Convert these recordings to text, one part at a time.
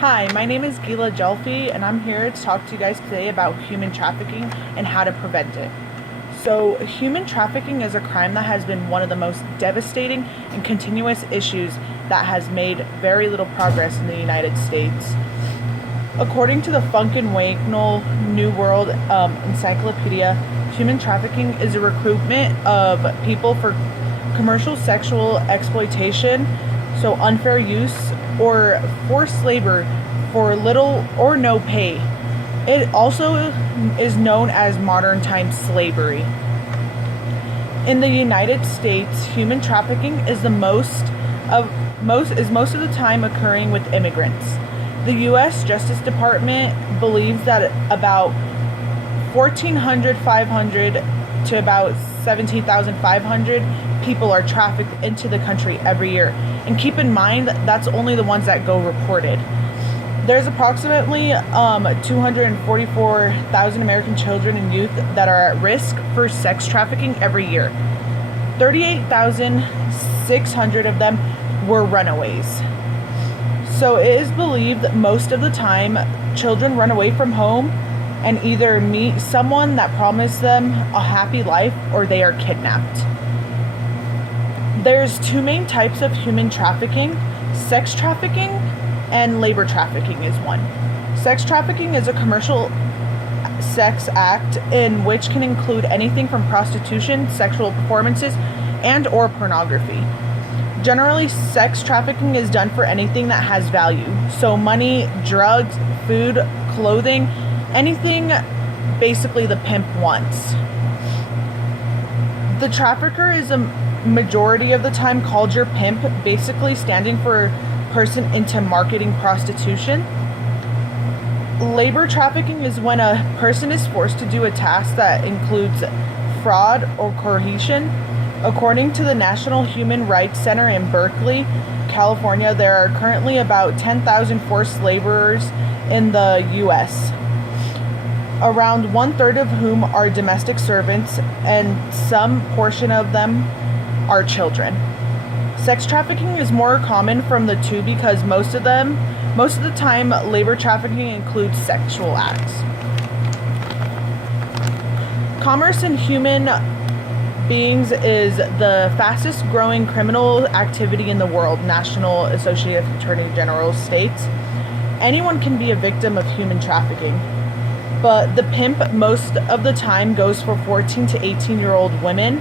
Hi, my name is Gella Jalfi, and I'm here to talk to you guys today about human trafficking and how to prevent it. So, human trafficking is a crime that has been one of the most devastating and continuous issues that has made very little progress in the United States. According to the Funk and Wagnall New World Encyclopedia, human trafficking is a recruitment of people for commercial sexual exploitation, so unfair use, or forced labor for little or no pay. It also is known as modern time slavery. In the United States, human trafficking is most of the time occurring with immigrants. The U.S. Justice Department believes that about 500 to about 17,500 people are trafficked into the country every year. And keep in mind that's only the ones that go reported. There's approximately 244,000 American children and youth that are at risk for sex trafficking every year. 38,600 of them were runaways. So it is believed that most of the time children run away from home and either meet someone that promised them a happy life or they are kidnapped. There's two main types of human trafficking: sex trafficking and labor trafficking is one. Sex trafficking is a commercial sex act in which can include anything from prostitution, sexual performances, and or pornography. Generally, sex trafficking is done for anything that has value. So money, drugs, food, clothing, anything basically the pimp wants. The trafficker is a majority of the time called your pimp, basically standing for person into marketing prostitution. Labor trafficking is when a person is forced to do a task that includes fraud or coercion. According to the National Human Rights Center in Berkeley, California, there are currently about 10,000 forced laborers in the U.S., around 1/3 of whom are domestic servants, and some portion of them are children. Sex trafficking is more common from the two because most of the time, labor trafficking includes sexual acts. Commerce in human beings is the fastest growing criminal activity in the world, National Association of Attorney Generals states. Anyone can be a victim of human trafficking, but the pimp most of the time goes for 14 to 18-year-old women.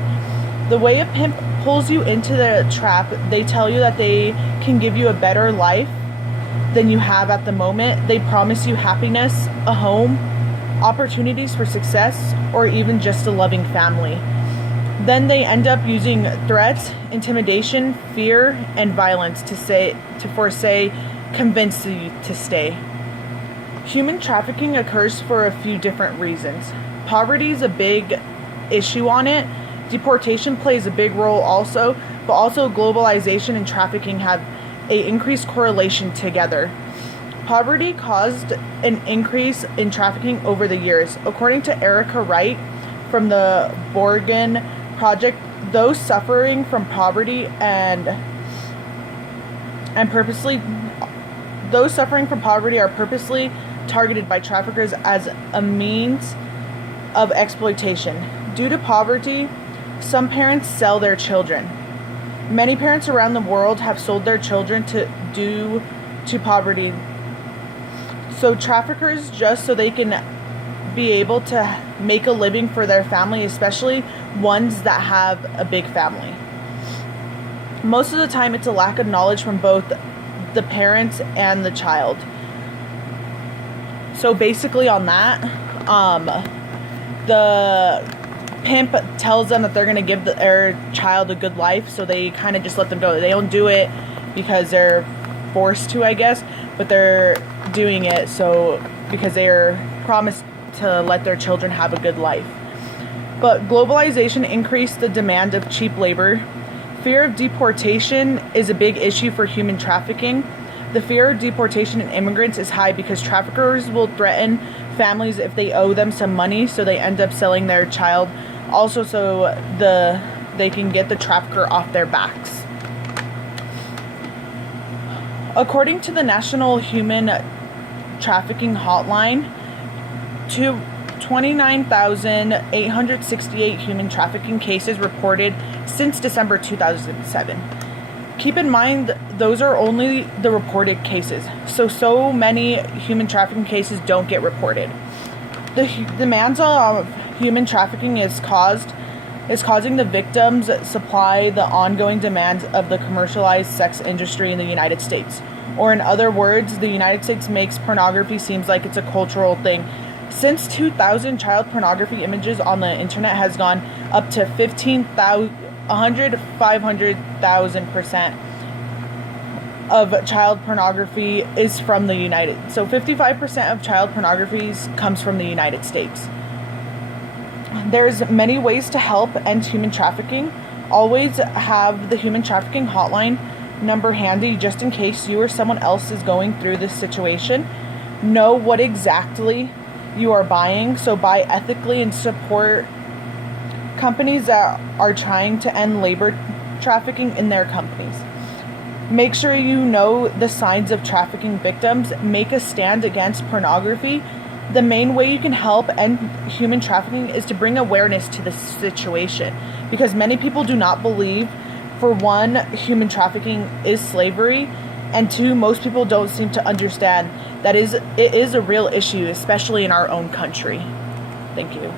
The way a pimp pulls you into the trap, they tell you that they can give you a better life than you have at the moment. They promise you happiness, a home, opportunities for success, or even just a loving family. Then they end up using threats, intimidation, fear, and violence to convince you to stay. Human trafficking occurs for a few different reasons. Poverty is a big issue on it. Deportation plays a big role also, but also globalization and trafficking have an increased correlation together. Poverty caused an increase in trafficking over the years. According to Erica Wright from the Borgen Project, those suffering from poverty are purposely targeted by traffickers as a means of exploitation. Due to poverty, some parents sell their children. Many parents around the world have sold their children due to poverty. So traffickers, just so they can be able to make a living for their family, especially ones that have a big family. Most of the time, it's a lack of knowledge from both the parents and the child. So basically on that, the pimp tells them that they're going to give their child a good life, so they kind of just let them go. They don't do it because they're forced to, I guess, but they're doing it because they are promised to let their children have a good life. But globalization increased the demand of cheap labor. Fear of deportation is a big issue for human trafficking. The fear of deportation in immigrants is high because traffickers will threaten families if they owe them some money, so they end up selling their child also so they can get the trafficker off their backs. According to the National Human Trafficking Hotline, to 29,868 human trafficking cases reported since December 2007. Keep in mind, those are only the reported cases. So many human trafficking cases don't get reported. The demands of human trafficking is causing the victims supply the ongoing demands of the commercialized sex industry in the United States. Or in other words, the United States makes pornography seems like it's a cultural thing. Since 2000, child pornography images on the internet has gone up to 500,000% of child pornography is from the So 55% of child pornography comes from the United States. There's many ways to help end human trafficking. Always have the human trafficking hotline number handy just in case you or someone else is going through this situation. Know what exactly you are buying, so buy ethically and support companies that are trying to end labor trafficking in their companies. Make sure you know the signs of trafficking victims. Make a stand against pornography. The main way you can help end human trafficking is to bring awareness to this situation, because many people do not believe, for one, human trafficking is slavery, and two, most people don't seem to understand that it is a real issue, especially in our own country. Thank you.